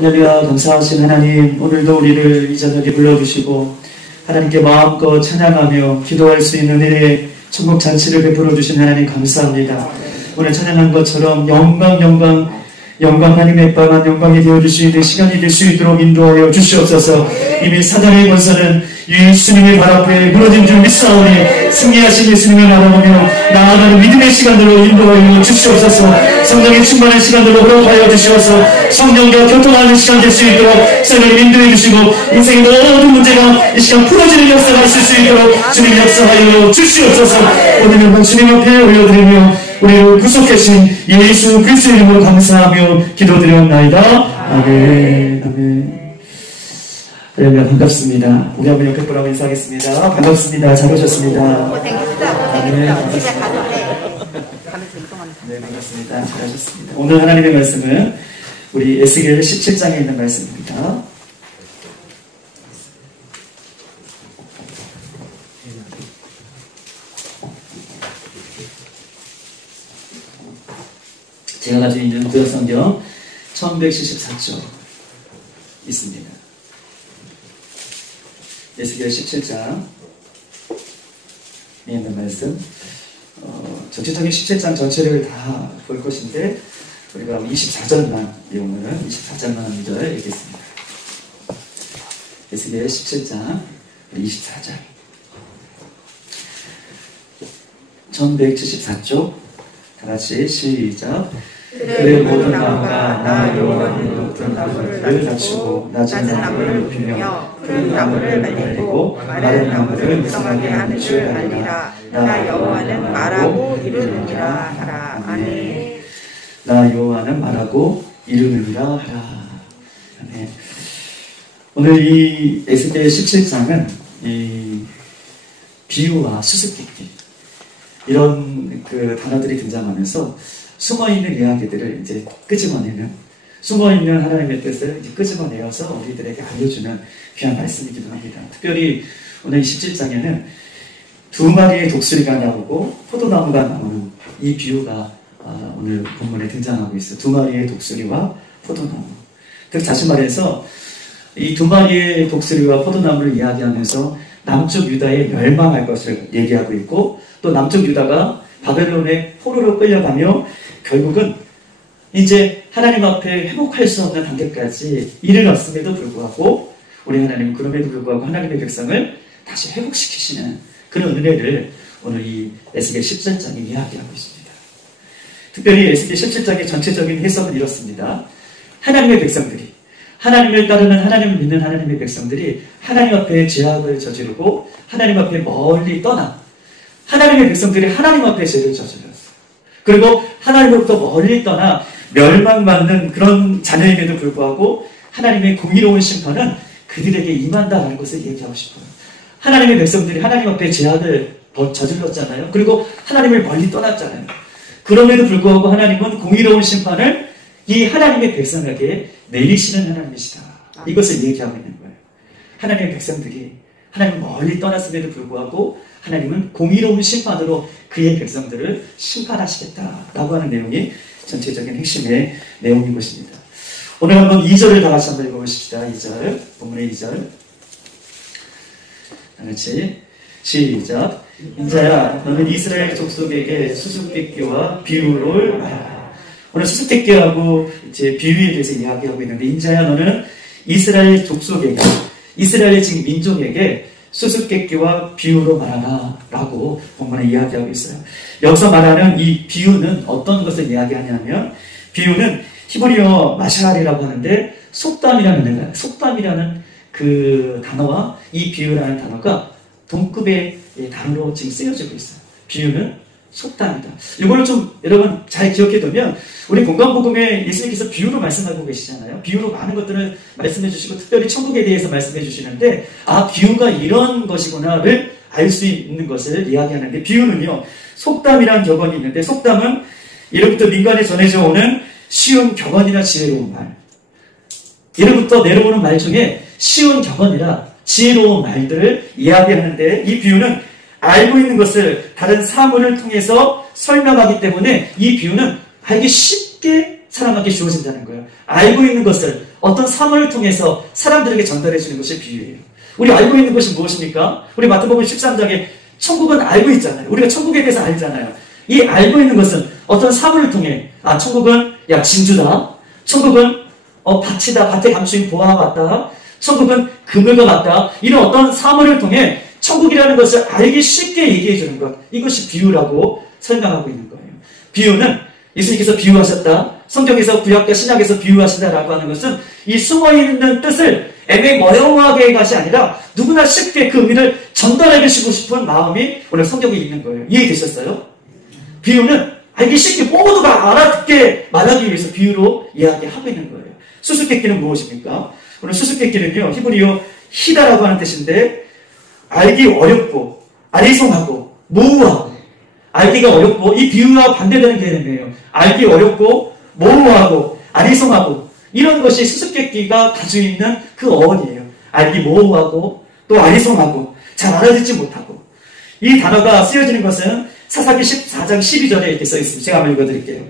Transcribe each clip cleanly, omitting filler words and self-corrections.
할렐루야. 감사하신 하나님, 오늘도 우리를 이 저녁에 불러주시고 하나님께 마음껏 찬양하며 기도할 수 있는 은혜 천국 잔치를 베풀어 주신 하나님 감사합니다. 오늘 찬양한 것처럼 영광 하나님의 빵한 영광이 되어줄 수 있는 시간이 될 수 있도록 인도하여 주시옵소서. 이미 사단의 권세는 예수님의 발 앞에 무너진 줄 믿사오니 승리하신 예수님을 바라보며 나아가는 믿음의 시간들로 인도하여 주시옵소서. 성령의 충만한 시간들로 허락하여 주시옵소서. 성령과 교통하는 시간 될 수 있도록 성령을 인도해 주시고 인생의 모든 문제가 이 시간 풀어지는 역사가 있을 수 있도록 주님 역사하여 주시옵소서. 오늘 영광 주님 앞에 올려드리며 우리를 구속하신 예수 그리스도의 이름으로 감사하며 기도드렸나이다. 아멘. 아멘. 할렐루야. 반갑습니다. 우리 한번 옆에 보라고 인사하겠습니다. 반갑습니다. 잘 오셨습니다. 네, 반갑습니다. 잘하셨습니다. 오늘 하나님의 말씀은 우리 에스겔 17장에 있는 말씀입니다. 제가 가지고 있는 구약성경 1174쪽 있습니다. 에스겔 17장에 있는 말씀, 전체적인 17장 전체를 다 볼 것인데 우리가 24절만, 오늘은 24절만 한 절 읽겠습니다. 에스겔 17장 24절 1174쪽 다같이 시작. 그의 모든 나무가 나 여호와의 높은 나무를 낮추고 낮은 나무를 높이며 푸른 나무를 말리고 마른 나무를 무성하게 하는 줄 알리라. 나 여호와는 말하고 이루느니라 하라. 아멘. 나 여호와는 말하고 이루느니라 하라. 아멘. 오늘 이 에스겔 17장은 이 비유와 수수께끼 이런 그 단어들이 등장하면서 숨어있는 이야기들을 이제 끄집어내는, 숨어있는 하나님의 뜻을 이제 끄집어내어서 우리들에게 알려주는 귀한 말씀이기도 합니다. 특별히 오늘 17장에는 두 마리의 독수리가 나오고 포도나무가 나오는 이 비유가 오늘 본문에 등장하고 있어요. 두 마리의 독수리와 포도나무. 즉 다시 말해서 이 두 마리의 독수리와 포도나무를 이야기하면서 남쪽 유다에 멸망할 것을 얘기하고 있고, 또 남쪽 유다가 바벨론의 포로로 끌려가며 결국은 이제 하나님 앞에 회복할 수 없는 단계까지 이르렀음에도 불구하고 우리 하나님은 그럼에도 불구하고 하나님의 백성을 다시 회복시키시는 그런 은혜를 오늘 이 에스겔 17장에 이야기하고 있습니다. 특별히 에스겔 17장의 전체적인 해석은 이렇습니다. 하나님의 백성들이, 하나님을 따르는, 하나님을 믿는 하나님의 백성들이 하나님 앞에 죄악을 저지르고 하나님 앞에 멀리 떠나 하나님의 백성들이 하나님 앞에 죄를 저질렀어요. 그리고 하나님으로부터 멀리 떠나 멸망받는 그런 자녀임에도 불구하고 하나님의 공의로운 심판은 그들에게 임한다는 것을 얘기하고 싶어요. 하나님의 백성들이 하나님 앞에 죄악을 저질렀잖아요. 그리고 하나님을 멀리 떠났잖아요. 그럼에도 불구하고 하나님은 공의로운 심판을 이 하나님의 백성에게 내리시는 하나님이시다. 이것을 얘기하고 있는 거예요. 하나님의 백성들이 하나님을 멀리 떠났음에도 불구하고 하나님은 공의로운 심판으로 그의 백성들을 심판하시겠다라고 하는 내용이 전체적인 핵심의 내용인 것입니다. 오늘 한번 2절을 다 같이 한번 읽어보십시다. 2절, 본문의 2절 다 같이 시작. 인자야, 너는 이스라엘 족속에게 수수께끼와 비유를 말하라. 오늘 수수께끼하고 이제 비유에 대해서 이야기하고 있는데, 인자야, 너는 이스라엘 족속에게, 이스라엘 지금 민족에게 수수께끼와 비유로 말하라 라고 본문에 이야기하고 있어요. 여기서 말하는 이 비유는 어떤 것을 이야기하냐면, 비유는 히브리어 마샬이라고 하는데 속담이라는 그 단어와 이 비유라는 단어가 동급의 단어로 지금 쓰여지고 있어요. 비유는 속담이다. 이거를 좀 여러분 잘 기억해두면, 우리 공간복음에 예수님께서 비유로 말씀하고 계시잖아요. 비유로 많은 것들을 말씀해 주시고 특별히 천국에 대해서 말씀해 주시는데, 비유가 이런 것이구나를 알 수 있는 것을 이야기하는데, 비유는요 속담이라는 격언이 있는데, 속담은 예로부터 민간에 전해져 오는 쉬운 격언이나 지혜로운 말, 예로부터 내려오는 말 중에 쉬운 격언이라 지혜로운 말들을 이야기하는데, 이 비유는 알고 있는 것을 다른 사물을 통해서 설명하기 때문에 이 비유는 알기 쉽게 사람과 함께 주어진다는 거예요. 알고 있는 것을 어떤 사물을 통해서 사람들에게 전달해 주는 것이 비유예요. 우리 알고 있는 것이 무엇입니까? 우리 마태복음 13장에 천국은 알고 있잖아요. 우리가 천국에 대해서 알잖아요. 이 알고 있는 것은 어떤 사물을 통해 천국은 진주다. 천국은 밭이다. 밭에 감추인 보화가 같다. 천국은 그물과 같다. 이런 어떤 사물을 통해 천국이라는 것을 알기 쉽게 얘기해 주는 것. 이것이 비유라고 설명하고 있는 거예요. 비유는 예수님께서 비유하셨다. 성경에서 구약과 신약에서 비유하신다라고 하는 것은 이 숨어있는 뜻을 애매모호하게 한 것이 아니라 누구나 쉽게 그 의미를 전달해 주시고 싶은 마음이 오늘 성경에 있는 거예요. 이해되셨어요? 비유는 알기 쉽게 모두가 알아듣게 말하기 위해서 비유로 이야기하고 있는 거예요. 수수께끼는 무엇입니까? 오늘 수수께끼는요, 히브리어 히다라고 하는 뜻인데 알기 어렵고 아리송하고 모호하고, 알기가 어렵고, 이 비유와 반대되는 개념이에요. 알기 어렵고 모호하고 아리송하고, 이런 것이 수수께끼가 가지고 있는 그 어원이에요. 알기 모호하고 또 아리송하고 잘 알아듣지 못하고. 이 단어가 쓰여지는 것은 사사기 14장 12절에 이렇게 써있습니다. 제가 한번 읽어드릴게요.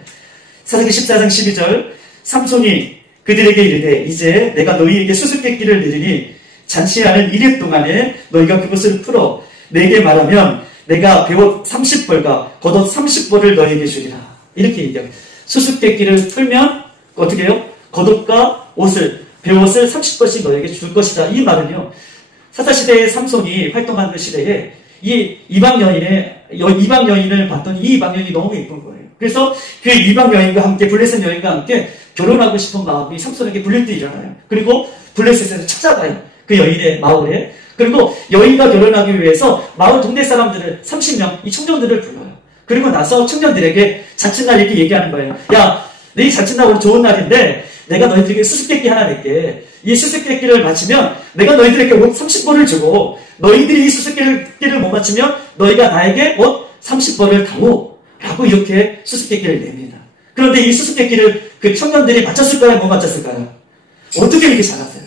사사기 14장 12절, 삼손이 그들에게 이르되 이제 내가 너희에게 수수께끼를 내리니 잔치하는 1일 동안에 너희가 그것을 풀어 내게 말하면 내가 배옷 30벌과 겉옷 30벌을 너희에게 주리라. 이렇게 얘기합니다. 수수께끼를 풀면 어떻게 해요? 겉옷과 옷을, 배옷을 30벌씩 너희에게 줄 것이다. 이 말은요, 사사시대의 삼손이 활동하는 시대에 이 이방 여인을 봤더니 이 이방 여인이 너무 예쁜 거예요. 그래서 그 이방 여인과 함께, 블레셋 여인과 함께 결혼하고 싶은 마음이 삼손에게 불릴 때 일어나요. 그리고 블레셋에서 찾아가요. 그 여인의 마을에. 그리고 여인과 결혼하기 위해서 마을 동네 사람들을 30명, 이 청년들을 불러요. 그리고 나서 청년들에게 자칫날 이렇게 얘기하는 거예요. 야, 네 자칫날 오늘 좋은 날인데 내가 너희들에게 수수께끼 하나 낼게. 이 수수께끼를 맞히면 내가 너희들에게 옷 30벌을 주고, 너희들이 이 수수께끼를 못 맞히면 너희가 나에게 옷 30벌을 다오. 라고 이렇게 수수께끼를 냅니다. 그런데 이 수수께끼를 그 청년들이 맞췄을까요? 못 맞췄을까요? 어떻게 이렇게 잘하세요?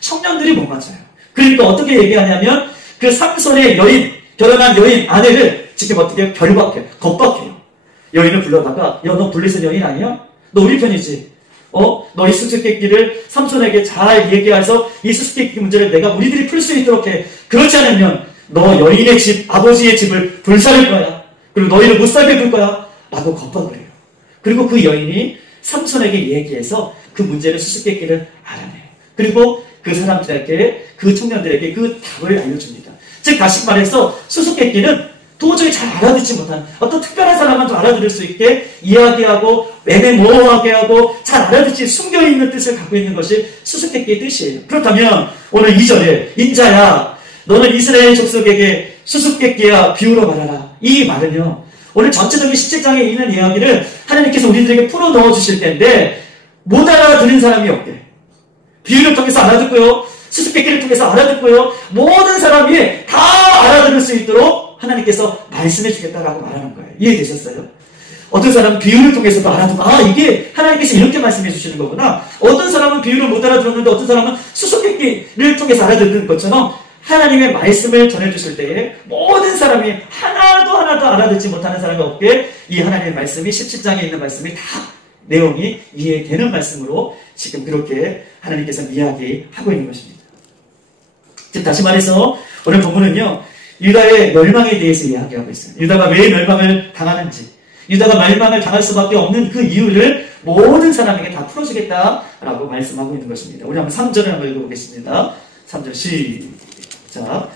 청년들이 못 맞춰요. 그러니까 어떻게 얘기하냐면 그 삼손의 여인, 결혼한 여인 아내를 지금 어떻게 결박해요. 겁박해요. 여인을 불러다가, 야, 너 블레셋 여인 아니야? 너 우리 편이지? 너 이 수수께끼를 삼손에게 잘 얘기해서 이 수수께끼 문제를 내가 우리들이 풀 수 있도록 해. 그렇지 않으면 너 여인의 집, 아버지의 집을 불살릴 거야. 그리고 너희를 못 살게 둘 거야. 라고 겁박을 해요. 그리고 그 여인이 삼손에게 얘기해서 그 문제를, 수수께끼를 알아내요. 그리고 그 사람들에게, 그 청년들에게 그 답을 알려줍니다. 즉 다시 말해서 수수께끼는 도저히 잘 알아듣지 못한, 어떤 특별한 사람만 좀 알아들을 수 있게 이야기하고 애매모호하게 하고 잘 알아듣지 숨겨있는 뜻을 갖고 있는 것이 수수께끼의 뜻이에요. 그렇다면 오늘 2절에 인자야 너는 이스라엘 족속에게 수수께끼야 비유로 말하라. 이 말은요, 오늘 전체적인 17장에 있는 이야기를 하나님께서 우리들에게 풀어 넣어 주실 텐데 못 알아들은 사람이 없게, 비유를 통해서 알아듣고요, 수수께끼를 통해서 알아듣고요, 모든 사람이 다 알아들을 수 있도록 하나님께서 말씀해 주겠다라고 말하는 거예요. 이해되셨어요? 어떤 사람은 비유를 통해서도 알아듣고, 이게 하나님께서 이렇게 말씀해 주시는 거구나. 어떤 사람은 비유를 못 알아들었는데 어떤 사람은 수수께끼를 통해서 알아듣는 것처럼 하나님의 말씀을 전해주실 때에 모든 사람이 하나도 알아듣지 못하는 사람이 없게 이 하나님의 말씀이 17장에 있는 말씀이 다 내용이 이해되는 말씀으로 지금 그렇게 하나님께서 이야기하고 있는 것입니다. 즉 다시 말해서 오늘 본문은요, 유다의 멸망에 대해서 이야기하고 있어요. 유다가 왜 멸망을 당하는지, 유다가 멸망을 당할 수밖에 없는 그 이유를 모든 사람에게 다 풀어주겠다라고 말씀하고 있는 것입니다. 우리 한번 3절을 한번 읽어보겠습니다. 3절 시작.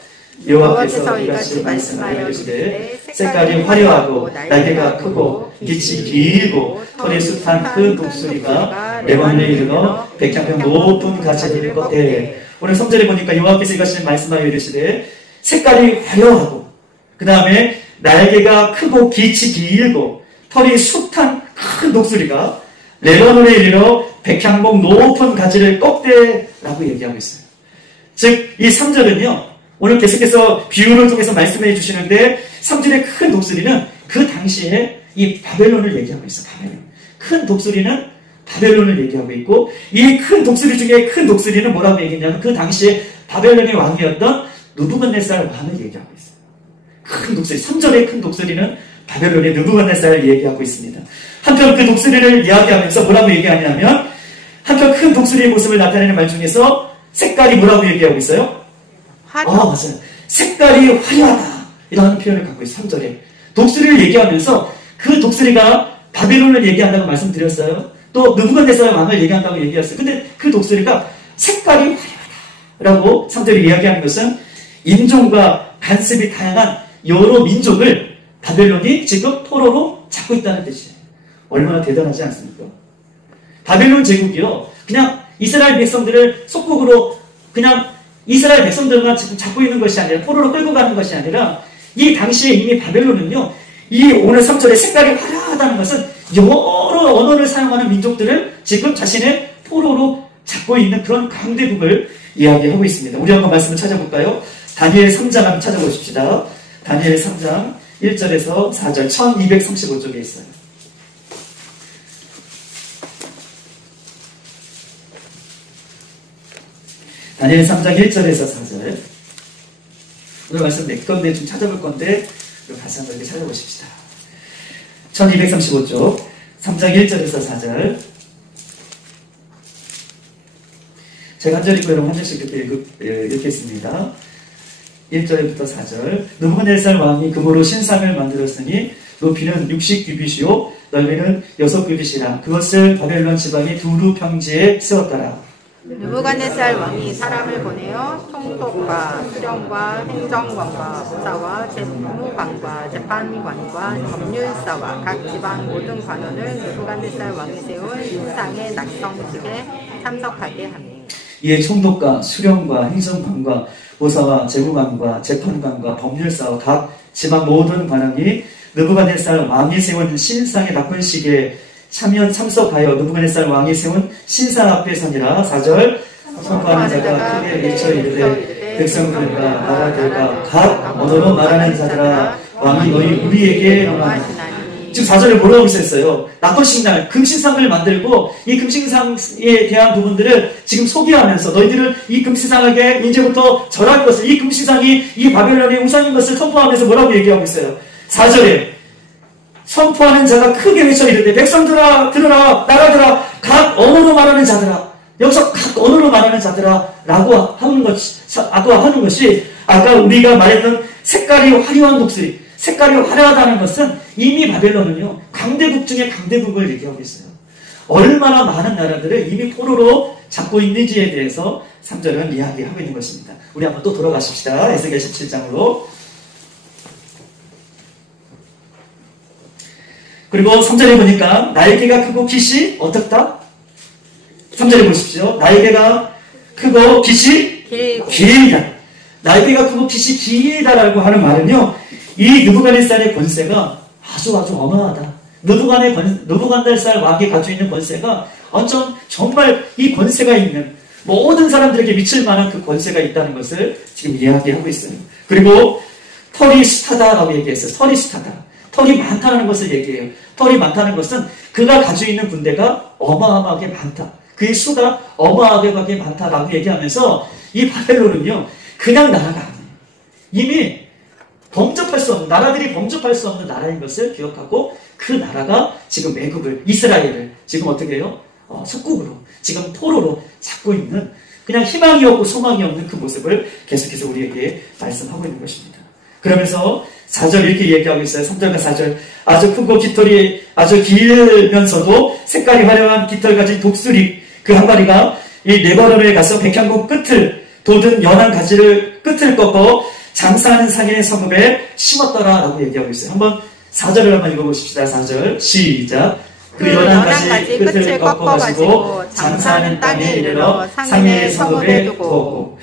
여호와께서 이같이 말씀하여 이르시되 색깔이 화려하고 날개가 크고 깃이 길고 털이 숱한 큰 독수리가 레바논에 이르러 백향평 높은 가지를 꺾되. 오늘 3절에 보니까 여호와께서 이같이 말씀하여 이르시되 색깔이 화려하고, 그 다음에 날개가 크고 깃이 길고 털이 숱한 큰 독수리가 레바논에 이르러 백향목 높은 가지를 꺾되라고 얘기하고 있어요. 즉 이 3절은요, 오늘 계속해서 비유를 통해서 말씀해 주시는데 3절의 큰 독수리는 그 당시에 이 바벨론을 얘기하고 있어요. 바벨론. 큰 독수리는 바벨론을 얘기하고 있고, 이 큰 독수리 중에 큰 독수리는 뭐라고 얘기했냐면 그 당시에 바벨론의 왕이었던 느부갓네살 왕을 얘기하고 있어요. 큰 독수리, 3절의 큰 독수리는 바벨론의 느부갓네살을 얘기하고 있습니다. 한편 그 독수리를 이야기하면서 뭐라고 얘기하냐면 한편 큰 독수리의 모습을 나타내는 말 중에서 색깔이 뭐라고 얘기하고 있어요? 맞아요. 색깔이 화려하다 이라는 표현을 갖고 있어요. 3절에 독수리를 얘기하면서 그 독수리가 바벨론을 얘기한다고 말씀드렸어요. 또 느부갓네살 왕을 얘기한다고 얘기했어요. 근데 그 독수리가 색깔이 화려하다라고 3절에 이야기하는 것은 인종과 간섭이 다양한 여러 민족을 바벨론이 지금 포로로 잡고 있다는 뜻이에요. 얼마나 대단하지 않습니까? 바벨론 제국이요. 그냥 이스라엘 백성들을 속국으로 그냥 이스라엘 백성들만 지금 잡고 있는 것이 아니라 포로로 끌고 가는 것이 아니라 이 당시에 이미 바벨론은요. 이 오늘 3절에 색깔이 화려하다는 것은 여러 언어를 사용하는 민족들을 지금 자신의 포로로 잡고 있는 그런 강대국을 이야기하고 있습니다. 우리 한번 말씀을 찾아볼까요? 다니엘 3장 한번 찾아보십시다. 다니엘 3장 1절에서 4절 1235쪽에 있어요. 다니엘 3장 1절에서 4절 오늘 말씀 몇 건데 좀 찾아볼 건데 다시 한번 이렇게 찾아보십시다. 1235쪽 3장 1절에서 4절 제가 한 절 읽고 여러분 한 절씩 읽겠습니다. 1절부터 4절 느부갓네살 왕이 금으로 신상을 만들었으니 높이는 60규빗이요 넓이는 6규빗이라 그것을 바벨론 지방의 두루 평지에 세웠더라. 느부갓네살 왕이 사람을 보내어 총독과 수령과 행정관과 부사와 재무관과 재판관과 법률사와 각 지방 모든 관원을 느부갓네살 왕이 세운 신상의 낙성식에 참석하게 하니 이에 총독과 수령과 행정관과 부사와 재무관과 재판관과 법률사와 각 지방 모든 관원이 느부갓네살 왕이 세운 신상의 낙헌식에 참석하여 느부갓네살 왕이 세운 신상 앞에 서니라. 4절 선포하는 자가 크게 외쳐 이르되 백성들과 나라들과 각 언어로 말하는 자들아 왕이 너희 우리에게 명하나니. 지금 4절에 뭐라고 있었어요? 낙헌식 날 금신상을 만들고 이 금신상에 대한 부분들을 지금 소개하면서 너희들은 이 금신상에게 이제부터 절할 것을 이 금신상이 이 바벨론의 우상인 것을 선포하면서 뭐라고 얘기하고 있어요? 4절에 선포하는 자가 크게 외쳐 이르되 백성들아 들으라 나라들아 각 언어로 말하는 자들아 여기서 각 언어로 말하는 자들아 라고 하는 것이 아까 우리가 말했던 색깔이 화려한 독수리 색깔이 화려하다는 것은 이미 바벨론은요 강대국 중에 강대국을 얘기하고 있어요. 얼마나 많은 나라들을 이미 포로로 잡고 있는지에 대해서 3절은 이야기하고 있는 것입니다. 우리 한번 또 돌아가십시다. 에스겔 17장으로 그리고 3절에 보니까 날개가 크고 깃이 어떻다? 3절에 보십시오. 날개가 크고 깃이 길다. 날개가 크고 깃이 길다라고 하는 말은요. 이 느부갓네살의 권세가 아주 어마어마하다. 느부갓네살 왕이 가지고 있는 권세가 정말 이 권세가 있는 모든 사람들에게 미칠 만한 그 권세가 있다는 것을 지금 이야기하고 있어요. 그리고 털이 숱하다라고 얘기했어요. 털이 숱하다. 털이 많다는 것을 얘기해요. 털이 많다는 것은 그가 가지고 있는 군대가 어마어마하게 많다. 그의 수가 어마어마하게 많다라고 얘기하면서 이 바벨론은요. 그냥 나라가 아니에요. 이미 범접할 수 없는 나라들이 범접할 수 없는 나라인 것을 기억하고 그 나라가 지금 애국을 이스라엘을 지금 어떻게 해요? 속국으로 지금 포로로 잡고 있는 그냥 희망이 없고 소망이 없는 그 모습을 계속해서 우리에게 말씀하고 있는 것입니다. 그러면서 4절 이렇게 얘기하고 있어요. 3절과 4절 아주 크고 깃털이 아주 길면서도 색깔이 화려한 깃털 가진 독수리 그 한 마리가 이 레바논에 가서 백향목 끝을 돋은 연한 가지를 끝을 꺾어 장사하는 상인의 성읍에 심었더라라고 얘기하고 있어요. 한번 4절을 한번 읽어보십시다. 4절 시작. 그 연한 가지 끝을 꺾어가지고 장사하는 땅에 이르러 상인의 성읍에 두고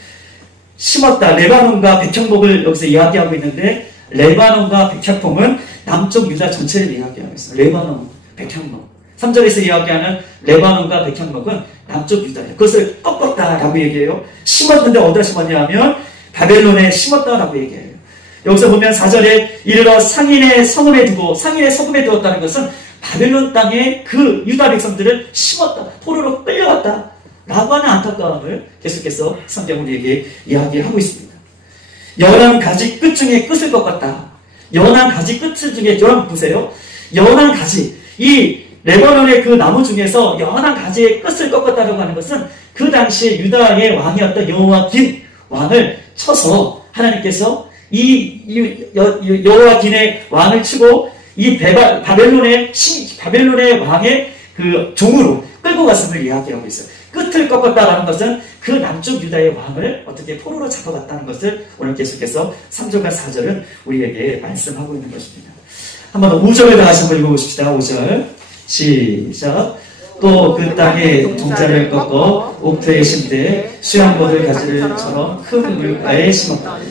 심었다. 레바논과 백향목을 여기서 이야기하고 있는데 레바논과 백향목은 남쪽 유다 전체를 이야기하고 있어요. 레바논, 백향목. 3절에서 이야기하는 레바논과 백향목은 남쪽 유다예요. 그것을 꺾었다라고 얘기해요. 심었는데 어디다 심었냐 하면 바벨론에 심었다라고 얘기해요. 여기서 보면 4절에 이르러 상인의 성읍에 두고 상인의 성읍에 두었다는 것은 바벨론 땅에 그 유다 백성들을 심었다. 포로로 끌려갔다. 라고 하는 안타까움을 계속해서 성경은 우리에게 이야기하고 있습니다. 연한 가지 끝 중에 끝을 꺾었다. 연한 가지 끝 중에 여러분 보세요. 연한 가지. 이 레바논의 그 나무 중에서 연한 가지의 끝을 꺾었다고 하는 것은 그 당시에 유다의 왕이었던 여호와긴 왕을 쳐서 하나님께서 여호와긴의 왕을 치고 이 바벨론의 왕의 그 종으로 끌고 갔음을 이야기하고 있어요. 끝을 꺾었다라는 것은 그 남쪽 유다의 왕을 어떻게 포로로 잡아갔다는 것을 오늘 계속해서 3절과 4절은 우리에게 말씀하고 있는 것입니다. 한번 더 5절을 다시 한번 읽어보십시다. 5절 시작. 또 그 땅에 종자를 꺾어 옥토에 심되 수양버들 가지들처럼 큰 물가에 심었더니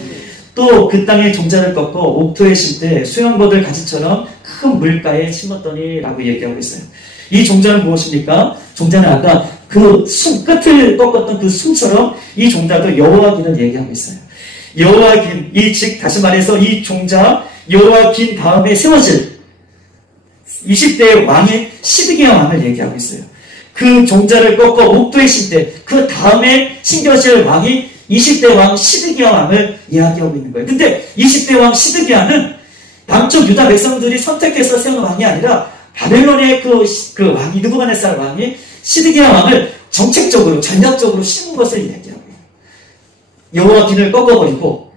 또 그 땅에 종자를 꺾어 옥토에 심되 수양버들 가지처럼 큰 물가에 심었더니 라고 얘기하고 있어요. 이 종자는 무엇입니까? 종자는 아까 그 끝을 꺾었던 그 숨처럼 이 종자도 여호와긴을 얘기하고 있어요. 여호와긴, 즉 다시 말해서 이 종자 여호와긴 다음에 세워질 20대의 왕인 시드기야 왕을 얘기하고 있어요. 그 종자를 꺾어 옥토에 심되 그 다음에 심겨질 왕이 20대 왕 시드기야 왕을 이야기하고 있는 거예요. 근데 20대 왕 시드기야는 남쪽 유다 백성들이 선택해서 세운 왕이 아니라 바벨론의 그 왕이 느부갓네살 왕이 시드기야 왕을 정책적으로 전략적으로 심은 것을 이야기하고 여호와긴을 꺾어버리고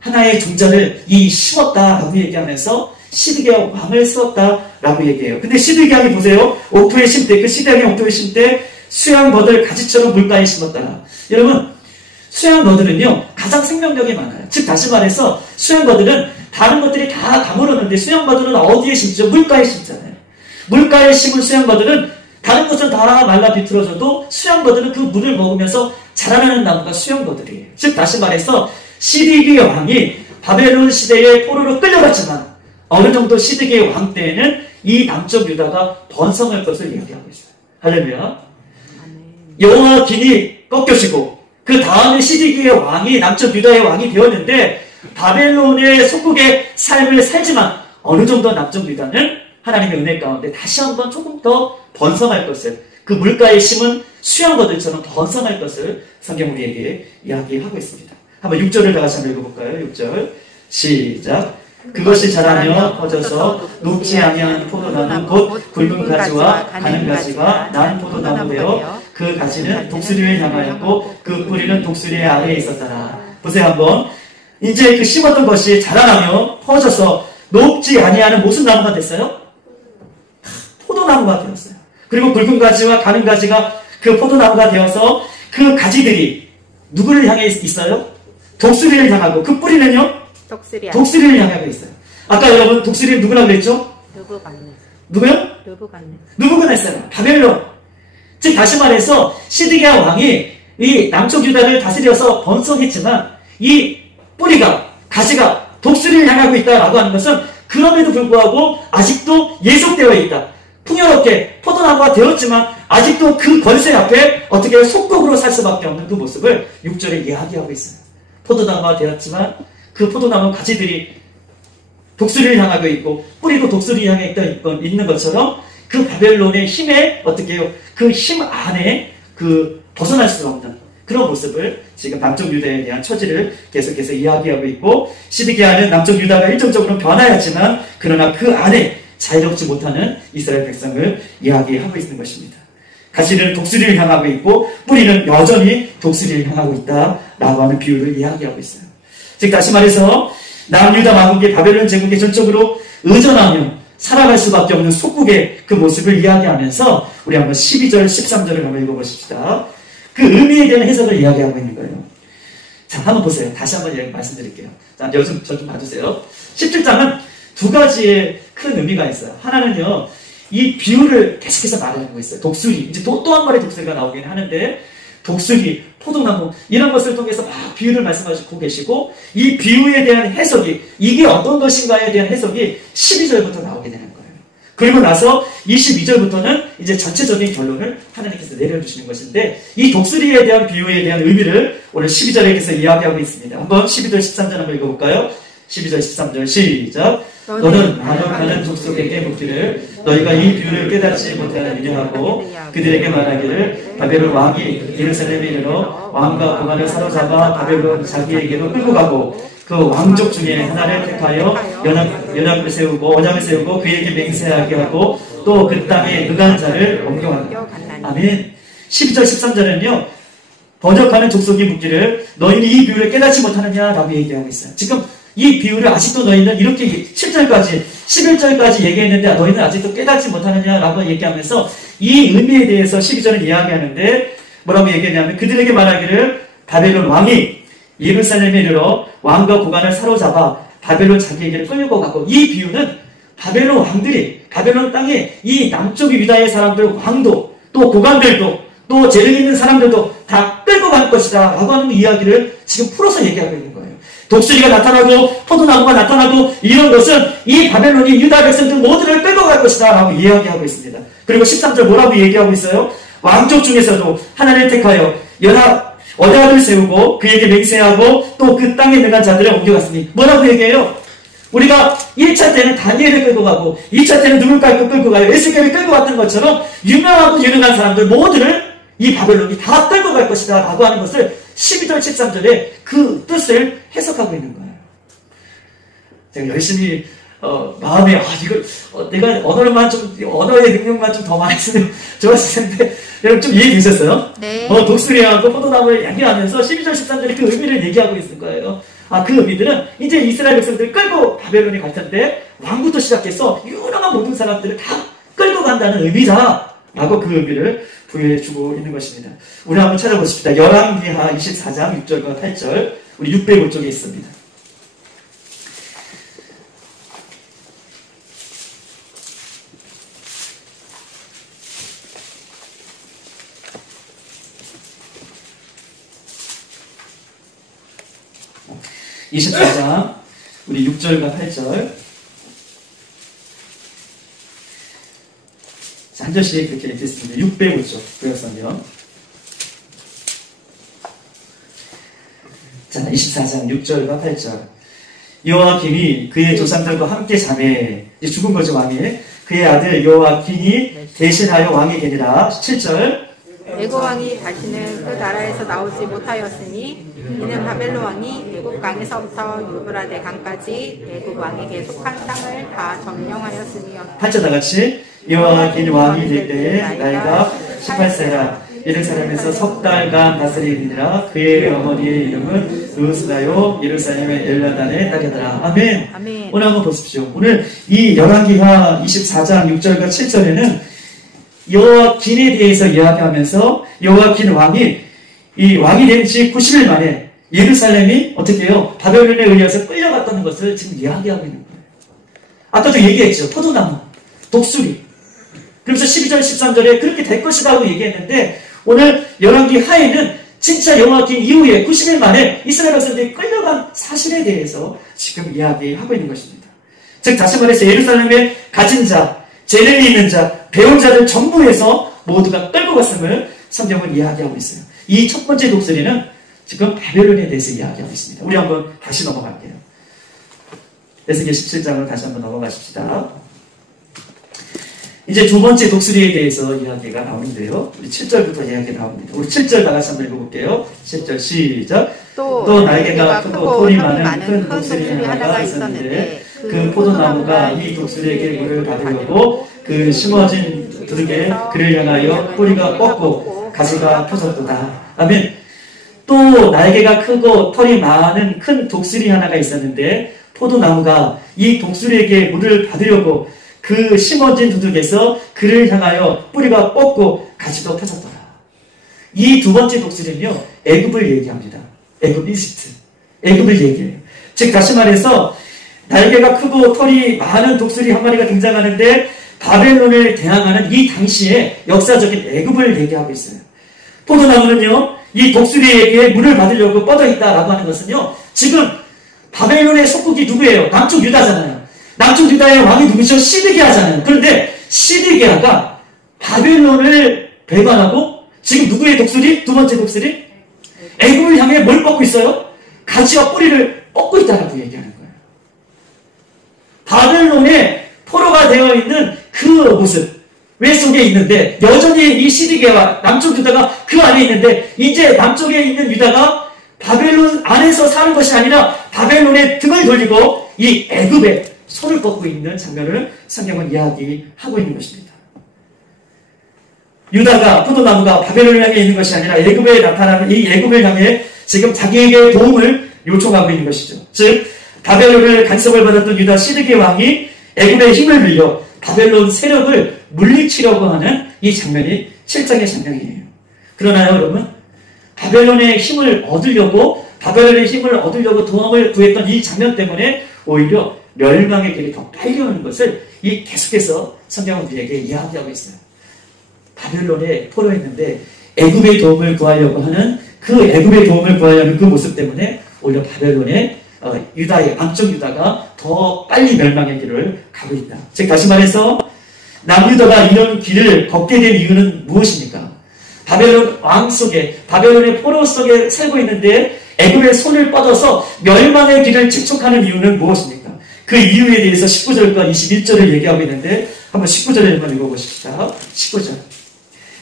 하나의 종자를 심었다라고 얘기하면서 시드기야 왕을 세웠다라고 얘기해요. 근데 시드기야 왕이 보세요. 옥토에 심때 그 시드기야 왕이 옥토에 심때 수양버들 가지처럼 물가에 심었다. 여러분 수양버들은요 가장 생명력이 많아요. 즉 다시 말해서 수양버들은 다른 것들이 다 가물었는데 수양버들은 어디에 심죠? 물가에 심잖아요. 물가에 심은 수양버들은 다른 것은 다 말라 비틀어져도 수양버들은 그 물을 먹으면서 자라나는 나무가 수양버들이에요. 즉 다시 말해서 시드기야 왕이 바벨론 시대에 포로로 끌려갔지만 어느 정도 시드기야 왕 때에는 이 남쪽 유다가 번성할 것을 이야기하고 있어요. 할렐루야. 여호와긴이 꺾여지고 그 다음에 시드기야 왕이 남쪽 유다의 왕이 되었는데 바벨론의 속국의 삶을 살지만 어느 정도 남쪽 유다는 하나님의 은혜 가운데 다시 한번 조금 더 번성할 것을 그 물가에 심은 수양버들처럼 번성할 것을 성경 우리에게 이야기하고 있습니다. 한번 6절을 다시 한번 읽어볼까요? 6절 시작. 그것이 자라며 퍼져서 녹지 아니한 포도나무 곧 굵은 가지와 가는 가지가 난 포도나무 되어 그 가지는 독수리를 향하였고 그 뿌리는 독수리의 아래에 있었더라. 보세요 한번. 이제 그 심었던 것이 자라나며 퍼져서 녹지 아니하는 무슨 나무가 됐어요? 포도나무가 되었어요. 그리고 굵은 가지와 가는 가지가 그 포도나무가 되어서 그 가지들이 누구를 향해 있어요? 독수리를 향하고 그 뿌리는요? 독수리를 향하고 있어요. 아까 여러분 독수리는 누구라고 그랬죠? 누구요? 느부갓네살 바벨론. 즉 다시 말해서 시드기야 왕이 이 남쪽 유다를 다스려서 번성했지만 이 뿌리가 가지가 독수리를 향하고 있다라고 하는 것은 그럼에도 불구하고 아직도 예속되어 있다. 풍요롭게 포도나무가 되었지만 아직도 그 권세 앞에 어떻게 속국으로 살 수밖에 없는 그 모습을 6절에 이야기하고 있어요. 포도나무가 되었지만 그 포도나무 가지들이 독수리를 향하고 있고 뿌리도 독수리를 향해 있는 것처럼 그 바벨론의 힘에 어떻게 해요? 그 힘 안에 그 벗어날 수 없는 그런 모습을 지금 남쪽 유다에 대한 처지를 계속해서 이야기하고 있고 시드기야는 남쪽 유다가 일정적으로 변화였지만 그러나 그 안에 자유롭지 못하는 이스라엘 백성을 이야기하고 있는 것입니다. 가지는 독수리를 향하고 있고 뿌리는 여전히 독수리를 향하고 있다라고 하는 비유를 이야기하고 있어요. 즉 다시 말해서 남유다 왕국이 바벨론 제국에 전적으로 의존하며 살아갈 수밖에 없는 속국의 그 모습을 이야기하면서 우리 한번 12절, 13절을 한번 읽어보십시다. 그 의미에 대한 해석을 이야기하고 있는 거예요. 자, 한번 보세요. 다시 한번 말씀드릴게요. 자, 요즘 저 좀 봐주세요. 17장은 두 가지의 큰 의미가 있어요. 하나는요, 이 비유를 계속해서 말하고 있어요. 독수리. 이제 또 한 마리 독수리가 나오긴 하는데, 독수리, 포도나무, 이런 것을 통해서 막 비유를 말씀하시고 계시고, 이 비유에 대한 해석이, 이게 어떤 것인가에 대한 해석이 12절부터 나오게 되는 거예요. 그리고 나서 22절부터는 이제 전체적인 결론을 하나님께서 내려주시는 것인데, 이 독수리에 대한 비유에 대한 의미를 오늘 12절에서 이야기하고 있습니다. 한번 12절, 13절 한번 읽어볼까요? 12절, 13절 시작. 너는 반역하는 족속에게 묻기를 너희가 이 비유를 깨닫지 못하느냐 하고 그들에게 말하기를 바벨론 왕이 예루살렘에 이르러 왕과 고관을 사로잡아 바벨론 자기에게로 끌고 가고 그 그 왕족 중에 하나를 택하여 언약을 세우고 그에게 맹세하게 하고 또 그 땅에 능한 자를 옮겨간다. 아멘. 12절 13절에는요 번역하는 족속이 묻기를 너희는 이 비유를 깨닫지 못하느냐라고 얘기하고 있어요. 지금 이 비유를 아직도 너희는 이렇게 7절까지 11절까지 얘기했는데 너희는 아직도 깨닫지 못하느냐라고 얘기하면서 이 의미에 대해서 12절은 이야기하는데 뭐라고 얘기하냐면 그들에게 말하기를 바벨론 왕이 예루살렘에 이르러 왕과 고관을 사로잡아 바벨론 자기에게를 끌고 가고 이 비유는 바벨론 왕들이 바벨론 땅에 이 남쪽 유다의 사람들 왕도 또 고관들도 또 재능 있는 사람들도 다 끌고 갈 것이다 라고 하는 이야기를 지금 풀어서 얘기하고 있는 거예요. 독수리가 나타나고 포도나무가 나타나고 이런 것은 이 바벨론이 유다 백성들 모두를 끌고 갈 것이다 라고 이야기하고 있습니다. 그리고 13절 뭐라고 얘기하고 있어요? 왕족 중에서도 하나님을 택하여 언약을 세우고 그에게 맹세하고 또 그 땅에 능한 자들을 옮겨갔으니 뭐라고 얘기해요? 우리가 1차 때는 다니엘을 끌고 가고 2차 때는 누굴 끌고 가요? 에스겔을 끌고 갔던 것처럼 유명하고 유능한 사람들 모두를 이 바벨론이 다 끌고 갈 것이다 라고 하는 것을 12절 13절에 그 뜻을 해석하고 있는 거예요. 제가 열심히 마음에 이걸 내가 언어의 능력만 좀 더 많이 쓰면 좋았을 텐데 여러분 좀 이해되셨어요? 네. 독수리하고 포도나무를 양겨하면서 12절 13절에 그 의미를 얘기하고 있을 거예요. 그 의미들은 이제 이스라엘 백성들을 끌고 바벨론에 갈 텐데 왕부터 시작해서 유능한 모든 사람들을 다 끌고 간다는 의미다 라고 그 의미를 부여해주고 있는 것입니다. 우리 한번 찾아보십시다. 열왕기하 24장 6절과 8절 우리 605쪽에 있습니다. (24장) 우리 6절과 8절 한 절씩 그렇게 읽겠습니다. 605쪽 구약성경. 자, 24장 6절과 8절. 여호와김이 그의 조상들과 함께 자매, 이제 죽은 거죠, 왕이. 그의 아들 여호와김이 대신하여 왕이 되니라. 7절. 애굽 왕이 다시는 그 나라에서 나오지 못하였으니 이는 바벨론 왕이 애굽 강에서부터 유브라데 강까지 애굽 왕에게 속한 땅을 다 점령하였으니였다. 8절 다 같이. 여호와김 왕이 될 때에 나이가 18세라. 예루살렘에서 석 달간 다스리니라. 그의 어머니의 이름은 루스다요 예루살렘의 엘라단의 딸이더라. 아멘. 아멘. 오늘 한번 보십시오. 오늘 이 열왕기하 24장 6절과 7절에는 여호와김에 대해서 이야기하면서 여호와김 왕이 된 지 90일 만에 예루살렘이 어떻게 해요? 바벨론에 의해서 끌려갔다는 것을 지금 이야기하고 있는 거예요. 아까도 얘기했죠. 포도나무, 독수리. 그래서 12절, 13절에 그렇게 될 것이라고 얘기했는데 오늘 열왕기 하에는 진짜 여호와김 이후에 90일 만에 이스라엘 백성들이 끌려간 사실에 대해서 지금 이야기하고 있는 것입니다. 즉 다시 말해서 예루살렘에 가진 자, 재능이 있는 자, 배운 자들 전부에서 모두가 끌고 갔음을 성경은 이야기하고 있어요. 이 첫 번째 독수리는 지금 바벨론에 대해서 이야기하고 있습니다. 우리 한번 다시 넘어갈게요. 에스겔 17장으로 다시 한번 넘어가십시다. 이제 두 번째 독수리에 대해서 이야기가 나오는데요. 우리 7절부터 이야기가 나옵니다. 우리 7절 다 같이 한번 읽어볼게요. 7절 시작. 또 날개가 크고 털이 많은 큰 독수리 하나가 있었는데 그 포도나무가 이 독수리에게 물을 받으려고 그 심어진 두둑에 그를 향하여 뿌리가 뻗고 가지가 펴졌도다. 아멘. 또 날개가 크고 털이 많은 큰 독수리 하나가 있었는데 포도나무가 이 독수리에게 물을 받으려고 그 심어진 두둑에서 그를 향하여 뿌리가 뻗고 가지도 펴졌더라. 이 두 번째 독수리는요, 애굽을 얘기합니다. 애굽, 이집트. 애굽을 얘기해요. 즉 다시 말해서 날개가 크고 털이 많은 독수리 한 마리가 등장하는데 바벨론을 대항하는 이 당시의 역사적인 애굽을 얘기하고 있어요. 포도나무는요, 이 독수리에게 물을 받으려고 뻗어 있다라고 하는 것은요, 지금 바벨론의 속국이 누구예요? 남쪽 유다잖아요. 남쪽 유다의 왕이 누구죠? 시드기야잖아요. 그런데 시드기야가 바벨론을 배반하고 지금 누구의 독수리? 두 번째 독수리? 애굽을 향해 뭘 뻗고 있어요? 가지와 뿌리를 뻗고 있다라고 얘기하는 거예요. 바벨론의 포로가 되어 있는 그 모습 왜 속에 있는데 여전히 이 시드기야와 남쪽 유다가 그 안에 있는데 이제 남쪽에 있는 유다가 바벨론 안에서 사는 것이 아니라 바벨론의 등을 돌리고 이 애굽에 손을 뻗고 있는 장면을 성경은 이야기하고 있는 것입니다. 유다가 포도나무가 바벨론을 향해 있는 것이 아니라 애굽에 나타나는 이 애굽을 향해 지금 자기에게 도움을 요청하고 있는 것이죠. 즉 바벨론을 간섭을 받았던 유다 시드기 왕이 애굽의 힘을 빌려 바벨론 세력을 물리치려고 하는 이 장면이 7장의 장면이에요. 그러나요, 여러분? 바벨론의 힘을 얻으려고 도움을 구했던 이 장면 때문에 오히려 멸망의 길이 더 빨리 오는 것을 이 계속해서 성경은 우리에게 이야기하고 있어요. 바벨론에 포로했는데 애굽의 도움을 구하려고 하는 그 모습 때문에 오히려 바벨론의 유다의 남쪽 유다가 더 빨리 멸망의 길을 가고 있다. 즉 다시 말해서 남유다가 이런 길을 걷게 된 이유는 무엇입니까? 바벨론 왕 속에, 바벨론의 포로 속에 살고 있는데 애굽의 손을 뻗어서 멸망의 길을 재촉하는 이유는 무엇입니까? 그 이유에 대해서 19절과 21절을 얘기하고 있는데 한번 19절을 한번 읽어보십시다. 19절.